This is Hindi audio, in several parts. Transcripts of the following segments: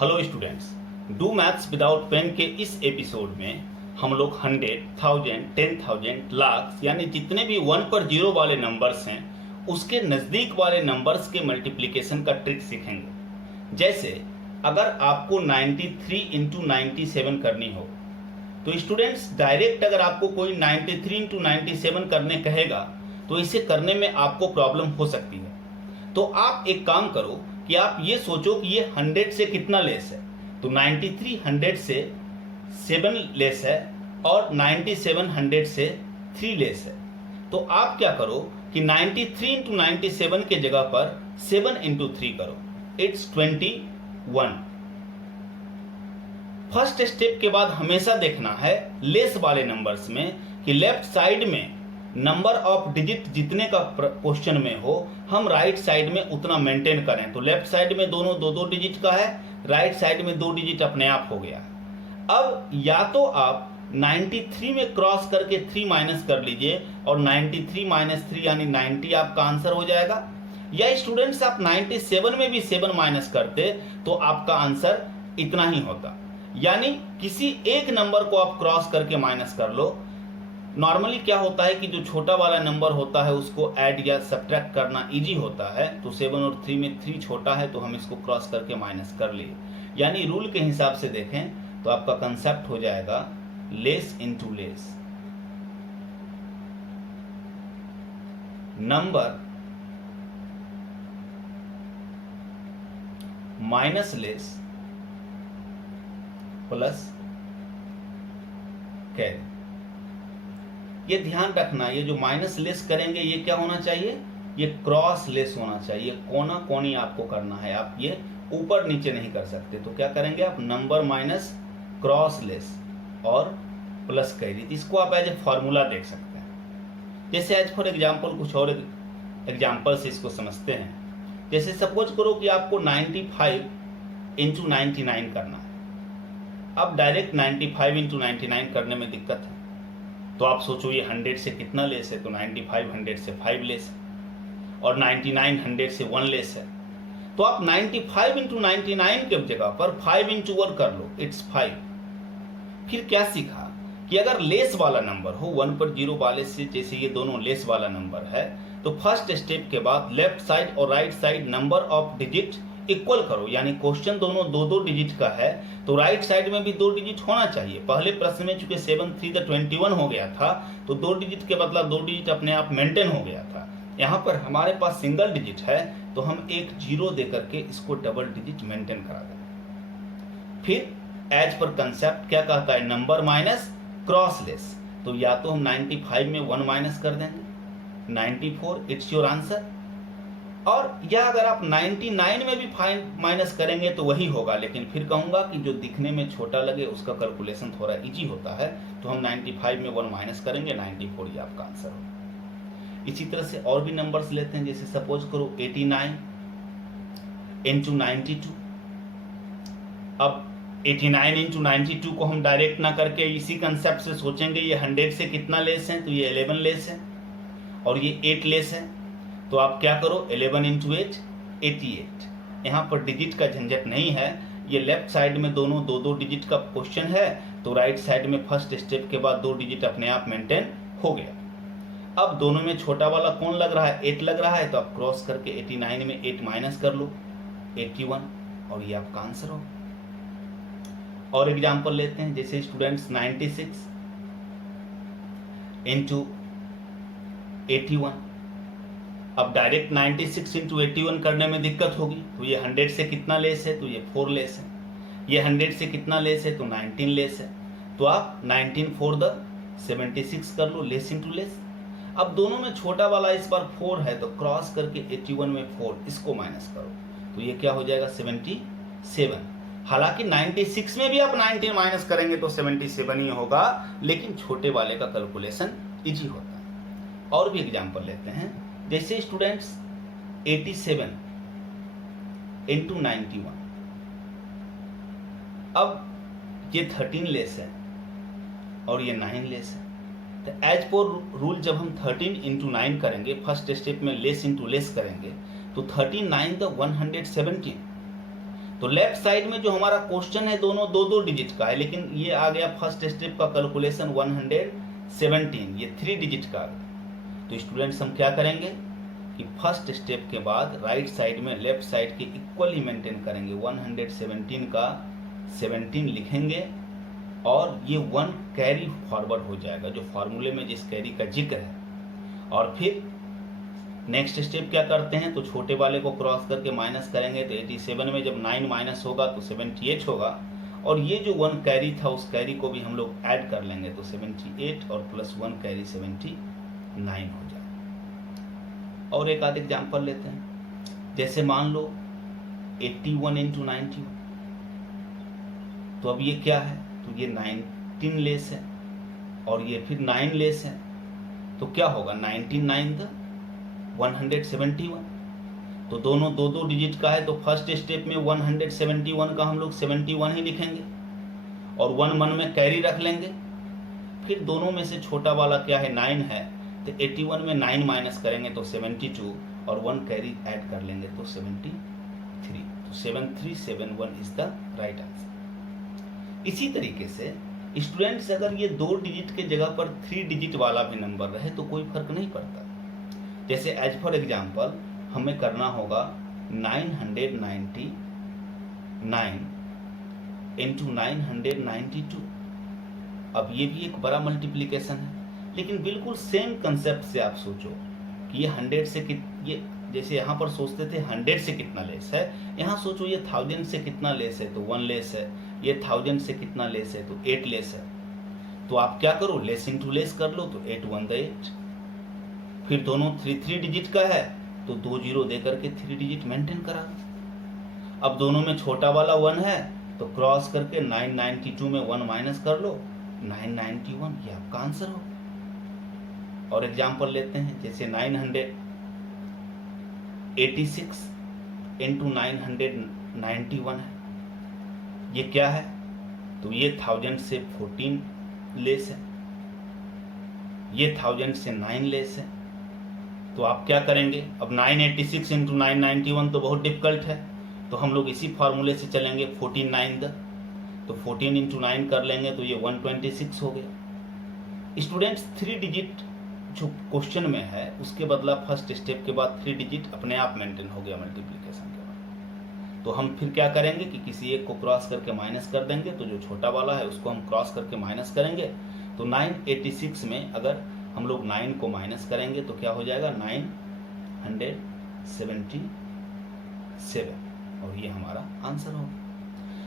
Hello students, do maths without pen के इस एपिसोड में हम लोग 100, 1000, 10,000, लाख यानी जितने भी 1 पर 0 वाले नंबर्स हैं उसके नज़दीक वाले नंबर्स के मल्टीप्लिकेशन का ट्रिक सीखेंगे। जैसे अगर आपको 93 इंटू 97 करनी हो तो स्टूडेंट्स डायरेक्ट अगर आपको कोई 93 इंटू 97 करने कहेगा तो इसे करने में आपको प्रॉब्लम हो सकती है। तो आप एक काम करो कि आप ये सोचो कि ये 100 से कितना लेस है। तो 93 100 से 7 लेस है और 97 100 से 3 लेस है। तो आप क्या करो कि 93 इंटू 97 के जगह पर 7 इंटू 3 करो, इट्स 21। फर्स्ट स्टेप के बाद हमेशा देखना है लेस वाले नंबर्स में कि लेफ्ट साइड में नंबर ऑफ डिजिट जितने का क्वेश्चन में हो हम राइट साइड में उतना मेंटेन करें। तो लेफ्ट साइड में दोनों दो दो डिजिट का है, राइट साइड में 2 डिजिट अपने आप हो गया। अब या तो आप 93 में क्रॉस करके 3 माइनस कर लीजिए और 93 माइनस 3 यानी 90 आपका आंसर हो जाएगा, या स्टूडेंट्स आप 97 में भी 7 माइनस करते तो आपका आंसर इतना ही होता। यानी किसी एक नंबर को आप क्रॉस करके माइनस कर लो। नॉर्मली क्या होता है कि जो छोटा वाला नंबर होता है उसको ऐड या सब्ट्रैक्ट करना इजी होता है। तो 7 और 3 में 3 छोटा है तो हम इसको क्रॉस करके माइनस कर लिए। यानी रूल के हिसाब से देखें तो आपका कंसेप्ट हो जाएगा less into less. Number minus less plus carry. ये ध्यान रखना, ये जो माइनस लेस करेंगे ये क्या होना चाहिए, ये क्रॉस लेस होना चाहिए। कोना कोनी आपको करना है, आप ये ऊपर नीचे नहीं कर सकते। तो क्या करेंगे आप, नंबर माइनस क्रॉस लेस और प्लस कैरी। इसको आप एज ए फॉर्मूला देख सकते हैं। जैसे एज फॉर एग्जाम्पल कुछ और एग्जाम्पल से इसको समझते हैं। जैसे सपोज करो कि आपको 95 इंटू 99 करना है। अब डायरेक्ट 95 इंटू 99 करने में दिक्कत है तो आप सोचो ये 100 से कितना लेस है। तो 95 100 से 5 लेस है और 99 100 से 1 लेस है। तो आप 95 इंटू 99 के जगह पर 5 इंटू 1 कर लो, इट्स 5। फिर क्या सीखा कि अगर लेस वाला नंबर हो 1 पर 0 वाले से, जैसे ये दोनों लेस वाला नंबर है, तो फर्स्ट स्टेप के बाद लेफ्ट साइड और right side number of digit equal करो। यानी क्वेश्चन दोनों 2 डिजिट का है तो राइट साइड में भी 2 डिजिट होना चाहिए। पहले प्रश्न में चूंकि 7 3 21 हो गया था तो 2 डिजिट के बदला 2 डिजिट अपने आप मेंटेन हो गया था। यहाँ पर हमारे पास सिंगल डिजिट है तो हम एक 0 दे करके इसको डबल डिजिट मेंटेन करा दें। फिर एज पर कंसेप्ट क्या कहता है, नंबर माइनस क्रॉस लेस। तो या तो हम 95 में 1 माइनस कर देंगे, 94 इट्स योर आंसर। और या अगर आप 99 में भी माइनस करेंगे तो वही होगा, लेकिन फिर कहूंगा कि जो दिखने में छोटा लगे उसका कैलकुलेशन थोड़ा इजी होता है। तो हम 95 में 1 माइनस करेंगे, 94 ये आपका आंसर होगा। इसी तरह से और भी नंबर्स लेते हैं। जैसे सपोज करो 89 इंटू 92। अब 89 इंटू 92 को हम डायरेक्ट ना करके इसी कंसेप्ट से सोचेंगे ये 100 से कितना लेस है, तो ये 11 लेस है और ये 8 लेस है। तो आप क्या करो, 11 इंटू 8 88। यहाँ पर डिजिट का झंझट नहीं है, ये लेफ्ट साइड में दोनों 2 डिजिट का क्वेश्चन है तो राइट साइड में फर्स्ट स्टेप के बाद 2 डिजिट अपने आप मेंटेन हो गया। अब दोनों में छोटा वाला कौन लग रहा है, 8 लग रहा है। तो आप क्रॉस करके 89 में 8 माइनस कर लो, 81, और ये आपका आंसर हो। और एग्जाम्पल लेते हैं। जैसे स्टूडेंट्स 96 इंटू 81। अब डायरेक्ट 96 इंटू 81 करने में दिक्कत होगी। तो ये 100 से कितना लेस है, तो ये 4 लेस है। ये 100 से कितना लेस है, तो 19 लेस है। तो आप 19 4 द 76 कर लो, लेस इंटू लेस। अब दोनों में छोटा वाला इस बार 4 है तो क्रॉस करके 81 में 4 इसको माइनस करो तो ये क्या हो जाएगा, 77। हालांकि 96 में भी आप 19 माइनस करेंगे तो 77 ही होगा, लेकिन छोटे वाले का कैलकुलेशन इजी होता है। और भी एग्जाम्पल लेते हैं। जैसे स्टूडेंट्स 87 इंटू 91। अब ये 13 लेस है और ये 9 लेस है। तो एज पर रूल जब हम 13 इंटू 9 करेंगे, फर्स्ट स्टेप में लेस इंटू लेस करेंगे, तो 13 9 द 117। तो लेफ्ट साइड में जो हमारा क्वेश्चन है दोनों दो दो डिजिट का है, लेकिन ये आ गया फर्स्ट स्टेप का कैलकुलेशन 117, ये 3 डिजिट का आ गया। तो स्टूडेंट्स हम क्या करेंगे कि फर्स्ट स्टेप के बाद राइट साइड में लेफ्ट साइड के इक्वली मेंटेन करेंगे, 117 का 17 लिखेंगे और ये 1 कैरी फॉरवर्ड हो जाएगा जो फॉर्मूले में जिस कैरी का जिक्र है। और फिर नेक्स्ट स्टेप क्या करते हैं, तो छोटे वाले को क्रॉस करके माइनस करेंगे, तो 87 में जब 9 माइनस होगा तो 78 होगा, और ये जो 1 कैरी था उस कैरी को भी हम लोग ऐड कर लेंगे, तो 78 और प्लस 1 कैरी 79 हो जाएगा। और एक आध एग्जाम्पल लेते हैं, जैसे मान लो 81 इंटू 91, तो अब ये क्या है, तो ये 19 लेस है और ये फिर 9 लेस है, तो क्या होगा 99 171, तो दोनों दो दो डिजिट का है, तो फर्स्ट स्टेप में 171 का हम लोग 71 ही लिखेंगे और 1 में कैरी रख लेंगे। फिर दोनों में से छोटा वाला क्या है 9 है, तो 81 में 9 माइनस करेंगे तो 72 और 1 कैरी ऐड कर लेंगे तो 73, तो 7371 इज द राइट आंसर। इसी तरीके से स्टूडेंट्स अगर ये 2 डिजिट के जगह पर 3 डिजिट वाला भी नंबर रहे तो कोई फर्क नहीं पड़ता। जैसे एज फॉर एग्जाम्पल हमें करना होगा 999 इंटू 992। अब ये भी एक बड़ा मल्टीप्लिकेशन है, लेकिन बिल्कुल सेम कंसेप्ट से आप सोचो कि ये 100 से ये जैसे यहाँ पर सोचते थे 100 से कितना लेस है, यहाँ सोचो ये 1000 से कितना लेस है, तो 1 लेस है, ये 1000 से कितना लेस है, तो 8 लेस है। तो आप क्या करो, लेस इंटू लेस कर लो, तो 8 1 8। फिर दोनों 3 डिजिट का है तो 2 जीरो दे करके 3 डिजिट मेंटेन करा। अब दोनों में छोटा वाला 1 है तो क्रॉस करके 992 में 1 माइनस कर लो, 991, ये आपका आंसर हो। और एग्जाम्पल लेते हैं, जैसे 986 इंटू 991 है, ये क्या है, तो ये 1000 से 14 लेस है, ये 1000 से 9 लेस है। तो आप क्या करेंगे, अब 986 इंटू 991 तो बहुत डिफिकल्ट है, तो हम लोग इसी फार्मूले से चलेंगे, 14 9 तो 14 इंटू 9 कर लेंगे तो ये 126 हो गया। स्टूडेंट्स 3 डिजिट जो क्वेश्चन में है उसके बदला फर्स्ट स्टेप के बाद 3 डिजिट अपने आप मेंटेन हो गया मल्टीप्लिकेशन के बाद। तो हम फिर क्या करेंगे कि किसी एक को क्रॉस करके माइनस कर देंगे, तो जो छोटा वाला है उसको हम क्रॉस करके माइनस करेंगे, तो 986 में अगर हम लोग 9 को माइनस करेंगे तो क्या हो जाएगा 977, और ये हमारा आंसर होगा।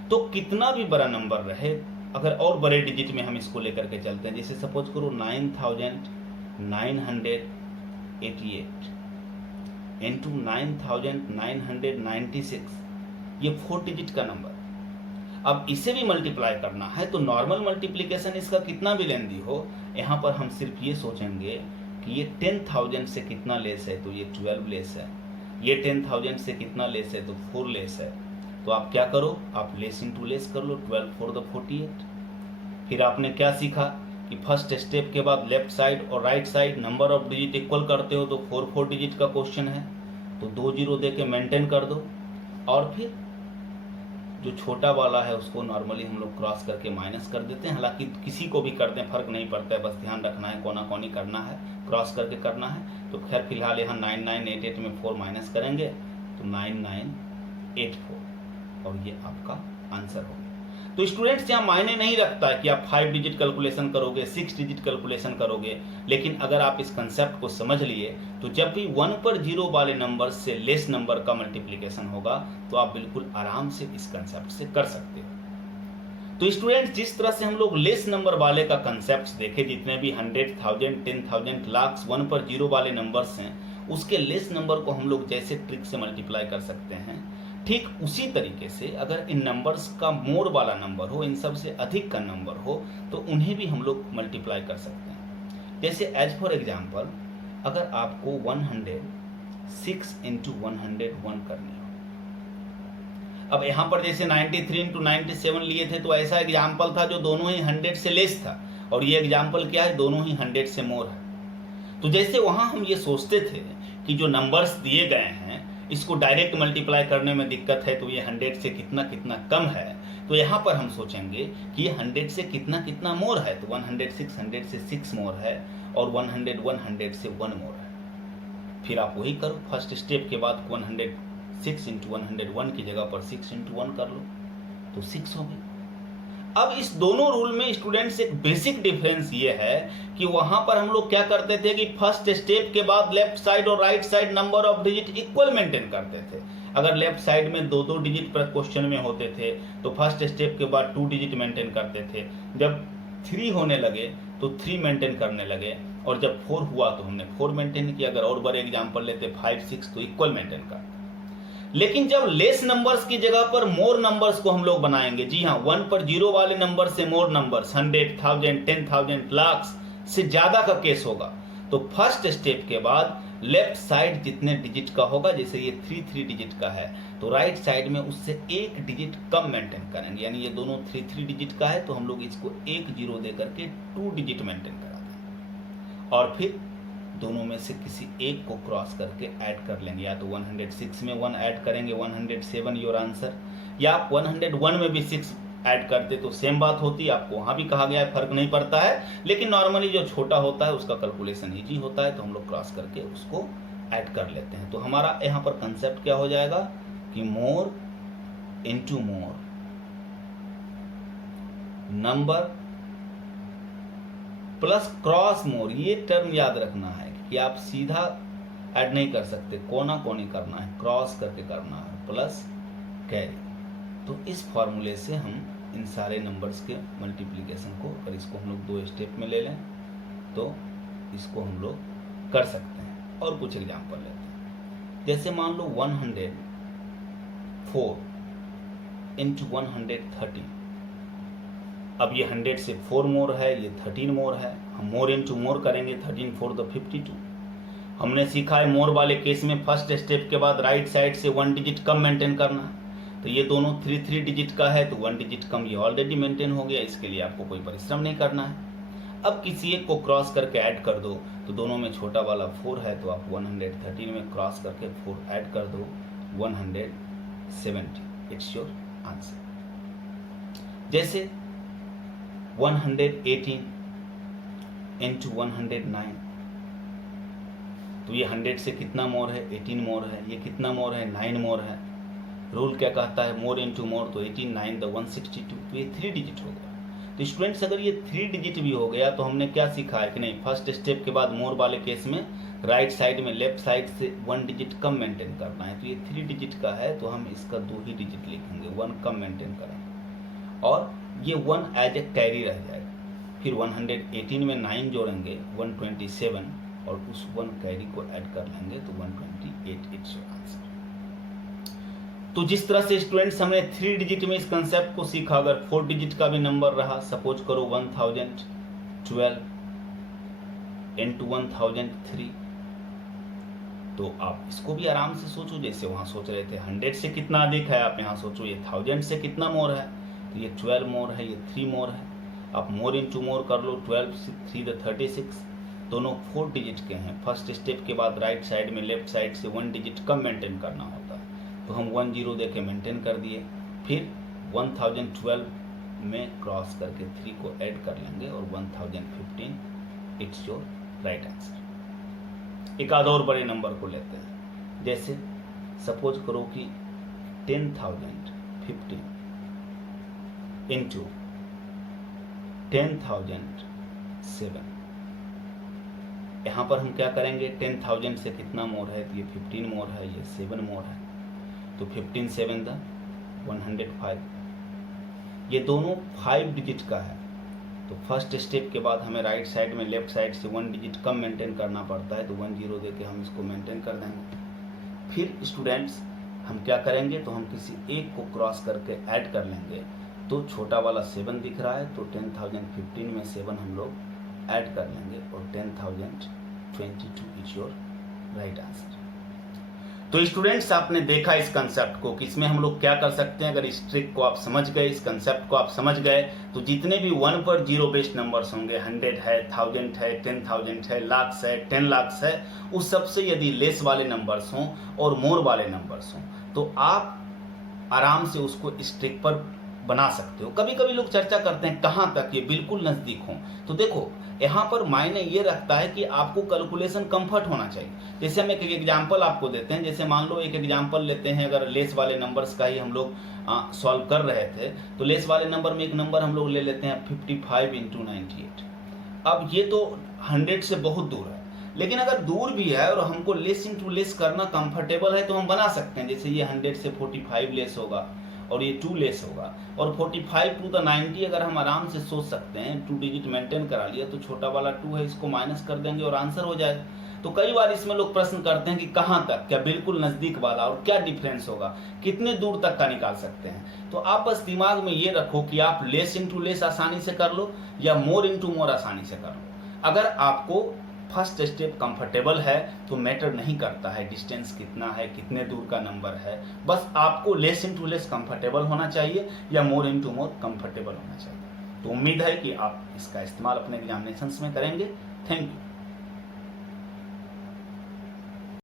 तो कितना भी बड़ा नंबर रहे, अगर और बड़े डिजिट में हम इसको लेकर के चलते हैं, जैसे सपोज करो 9988 इंटू 9996, ये 4 डिजिट का नंबर। अब इसे भी मल्टीप्लाई करना है तो नॉर्मल मल्टीप्लिकेशन इसका कितना भी लेंदी हो, यहाँ पर हम सिर्फ ये सोचेंगे कि ये 10,000 से कितना लेस है, तो ये 12 लेस है, ये 10,000 से कितना लेस है, तो 4 लेस है। तो आप क्या करो, आप लेस इंटू लेस कर लो, 12 4 द 48। फिर आपने क्या सीखा कि फर्स्ट स्टेप के बाद लेफ्ट साइड और right side number of digit equal करते हो, तो 4 डिजिट का क्वेश्चन है, तो 2 जीरो दे के मेंटेन कर दो, और फिर जो छोटा वाला है उसको नॉर्मली हम लोग क्रॉस करके माइनस कर देते हैं। हालांकि किसी को भी कर दें फर्क नहीं पड़ता है, बस ध्यान रखना है कोना कोनी करना है, क्रॉस करके करना है। तो खैर फिलहाल यहाँ 9988 में 4 माइनस करेंगे तो 9984, और ये आपका आंसर होगा। तो स्टूडेंट्स यहाँ मायने नहीं रखता है कि आप 5 डिजिट कैलकुलेशन करोगे, 6 डिजिट कैलकुलेशन करोगे, लेकिन अगर आप इस कंसेप्ट को समझ लिए तो जब भी 1 पर 0 वाले नंबर से लेस नंबर का मल्टीप्लिकेशन होगा तो आप बिल्कुल आराम से इस कंसेप्ट से कर सकते हो। तो स्टूडेंट्स जिस तरह से हम लोग लेस नंबर वाले का कंसेप्ट देखे, जितने भी 100, 1000, 10,000, लाख 1 पर 0 वाले नंबर्स हैं, उसके लेस नंबर को हम लोग जैसे ट्रिक से मल्टीप्लाई कर सकते हैं, ठीक उसी तरीके से अगर इन नंबर्स का मोड वाला नंबर हो, इन सब से अधिक का नंबर हो, तो उन्हें भी हम लोग मल्टीप्लाई कर सकते हैं। जैसे एज फॉर एग्जांपल अगर आपको 106 इंटू 101 करनी हो, अब यहाँ पर जैसे 93 इंटू 97 लिए थे तो ऐसा एग्जाम्पल था जो दोनों ही 100 से लेस था, और ये एग्जाम्पल क्या है, दोनों ही 100 से मोर है। तो जैसे वहाँ हम ये सोचते थे कि जो नंबर्स दिए गए हैं इसको डायरेक्ट मल्टीप्लाई करने में दिक्कत है तो ये 100 से कितना कितना कम है, तो यहाँ पर हम सोचेंगे कि ये 100 से कितना कितना मोर है, तो 106 100 से 6 मोर है और 100 100 से 1 मोर है। फिर आप वही करो, फर्स्ट स्टेप के बाद 106 इंटू 101 की जगह पर 6 इंटू 1 कर लो तो 6 हो गई। अब इस दोनों रूल में स्टूडेंट्स एक बेसिक डिफरेंस ये है कि वहां पर हम लोग क्या करते थे कि फर्स्ट स्टेप के बाद लेफ्ट साइड और right side number of digit equal maintain करते थे। अगर लेफ्ट साइड में 2-2 डिजिट पर क्वेश्चन में होते थे तो फर्स्ट स्टेप के बाद 2 डिजिट मेंटेन करते थे, जब 3 होने लगे तो 3 मेंटेन करने लगे, और जब 4 हुआ तो हमने 4 मेंटेन किया। अगर और बड़े एग्जाम्पल लेते 5 6 तो इक्वल मेंटेन करते। लेकिन जब लेस नंबर्स की जगह पर मोर नंबर्स को हम लोग बनाएंगे, जी हाँ, 1 पर 0 वाले नंबर से मोर नंबर्स 100 1000 10,000 लाख से ज्यादा का केस होगा, तो फर्स्ट स्टेप के बाद लेफ्ट साइड जितने डिजिट का होगा, जैसे ये 3 डिजिट का है तो राइट साइड में उससे 1 डिजिट कम मेंटेन करेंगे। यानी ये दोनों 3 डिजिट का है तो हम लोग इसको 1 0 दे करके 2 डिजिट मेंटेन करा देंगे, और फिर दोनों में से किसी एक को क्रॉस करके ऐड कर लेंगे। या तो 106 में 1 ऐड करेंगे 107 योर आंसर, या आप 101 में भी 6 ऐड करते तो सेम बात होती। आपको वहां भी कहा गया है, फर्क नहीं पड़ता है, लेकिन नॉर्मली जो छोटा होता है उसका कैलकुलेशन इजी होता है तो हम लोग क्रॉस करके उसको ऐड कर लेते हैं। तो हमारा यहाँ पर कंसेप्ट क्या हो जाएगा कि more into more number plus cross मोर, ये टर्म याद रखना है कि आप सीधा ऐड नहीं कर सकते, कोना कोनी करना है, क्रॉस करके करना है, प्लस कैरी। तो इस फॉर्मूले से हम इन सारे नंबर्स के मल्टीप्लिकेशन को, अगर इसको हम लोग 2 स्टेप में ले लें तो इसको हम लोग कर सकते हैं। और कुछ एग्जांपल लेते हैं, जैसे मान लो 104 इंटू 130। अब ये 100 से 4 मोर है, ये 13 मोर है, हम मोर इंटू मोर करेंगे, 13 4 तो 52। हमने सीखा है मोर वाले केस में फर्स्ट स्टेप के बाद राइट साइड से 1 डिजिट कम मेंटेन करना है, तो ये दोनों 3 डिजिट का है तो 1 डिजिट कम ये ऑलरेडी मेंटेन हो गया, इसके लिए आपको कोई परिश्रम नहीं करना है। अब किसी एक को क्रॉस करके ऐड कर दो, तो दोनों में छोटा वाला 4 है तो आप 113 में क्रॉस करके 4 ऐड कर दो, 170, इट्स योर आंसर। जैसे 118 इंटू 109, तो ये 100 से कितना मोर है, 18 मोर है, ये कितना मोर है, 9 मोर है। रूल क्या कहता है, मोर इंटू मोर, तो 18 9 द 162, तो ये 3 डिजिट हो गया। तो स्टूडेंट्स अगर ये 3 डिजिट भी हो गया तो हमने क्या सीखा है कि नहीं, फर्स्ट स्टेप के बाद मोर वाले केस में राइट साइड में लेफ्ट साइड से 1 डिजिट कम मेंटेन करना है। तो ये 3 डिजिट का है तो हम इसका 2 ही डिजिट लिखेंगे, 1 कम मेंटेन करेंगे और ये 1 एज ए कैरी रह जाएगा। फिर 118 में 9 जोड़ेंगे 127 और उस 1 कैरी को ऐड कर लेंगे तो 128, इट्स योर आंसर। तो जिस तरह से स्टूडेंट्स हमने 3 डिजिट में इस कंसेप्ट को सीखा, अगर 4 डिजिट का भी नंबर रहा, सपोज करो 1012 इंटू 1003, तो आप इसको भी आराम से सोचो, जैसे वहां सोच रहे थे 100 से कितना अधिक है, आप यहाँ सोचो ये 1000 से कितना मोर है, तो ये 12 मोर है, ये 3 मोर है। आप मोर इंटू मोर कर लो, 12 3 द 36, दोनों 4 डिजिट के हैं। फर्स्ट स्टेप के बाद राइट साइड में लेफ्ट साइड से 1 डिजिट कम मेंटेन करना होता है तो हम 1 0 दे के मेंटेन कर दिए। फिर 1012 में क्रॉस करके 3 को ऐड कर लेंगे और 1015, इट्स योर राइट आंसर। एक आध और बड़े नंबर को लेते हैं, जैसे सपोज करो कि 10,015 इंटू 10,007। यहाँ पर हम क्या करेंगे, 10,000 से कितना मोर है, तो ये 15 मोर है, ये 7 मोर है, तो 15 7 द 105। ये दोनों 5 डिजिट का है तो फर्स्ट स्टेप के बाद हमें राइट साइड में लेफ्ट साइड से 1 डिजिट कम मेंटेन करना पड़ता है तो 1 0 दे के हम इसको मेंटेन कर देंगे। फिर स्टूडेंट्स हम क्या करेंगे, तो हम किसी एक को क्रॉस करके ऐड कर लेंगे, तो छोटा वाला 7 दिख रहा है तो 10,015 में 7 हम लोग ऐड कर लेंगे और 10,022 इज योर राइट आंसर। तो स्टूडेंट्स आपने देखा इस कंसेप्ट को कि इसमें हम लोग क्या कर सकते हैं। अगर इस ट्रिक को आप समझ गए, इस कंसेप्ट को आप समझ गए, तो जितने भी 1 पर 0 बेस्ड नंबर्स होंगे, 100 है, 1000 है, 10,000 है, लाख्स है, 10 लाख्स है, उस सबसे यदि लेस वाले नंबर्स हों और मोर वाले नंबर्स हों तो आप आराम से उसको इस ट्रिक पर बना सकते हो। कभी कभी लोग चर्चा करते हैं कहाँ तक ये बिल्कुल नज़दीक हो। तो देखो यहाँ पर मायने ये रखता है कि आपको कैलकुलेशन कंफर्ट होना चाहिए। जैसे हम एक एग्जांपल आपको देते हैं। जैसे मान लो एक एग्जांपल लेते हैं, अगर लेस वाले नंबर्स का ही हम लोग सॉल्व कर रहे थे, तो लेस वाले नंबर में एक नंबर हम लोग ले लेते हैं 55 × 98। अब ये तो 100 से बहुत दूर है, लेकिन अगर दूर भी है और हमको लेस इंटू लेस करना कंफर्टेबल है तो हम बना सकते हैं। जैसे ये 100 से 45 लेस होगा और ये 2 लेस होगा, और 45 टू द 90 अगर हम आराम से सोच सकते हैं, 2 डिजिट मेंटेन करा लिया तो छोटा वाला 2 है, इसको माइनस कर देंगे और आंसर हो जाएगा। तो कई बार इसमें लोग प्रश्न करते हैं कि कहाँ तक, क्या बिल्कुल नज़दीक वाला, और क्या डिफरेंस होगा, कितने दूर तक का निकाल सकते हैं। तो आप बस दिमाग में ये रखो कि आप लेस इंटू लेस आसानी से कर लो या मोर इंटू मोर आसानी से कर लो। अगर आपको फर्स्ट स्टेप कंफर्टेबल है तो मैटर नहीं करता है डिस्टेंस कितना है, कितने दूर का नंबर है, बस आपको लेस इंटू लेस कंफर्टेबल होना चाहिए या मोर इंटू मोर कंफर्टेबल होना चाहिए। तो उम्मीद है कि आप इसका इस्तेमाल अपने एग्जामिनेशंस में करेंगे। Thank you.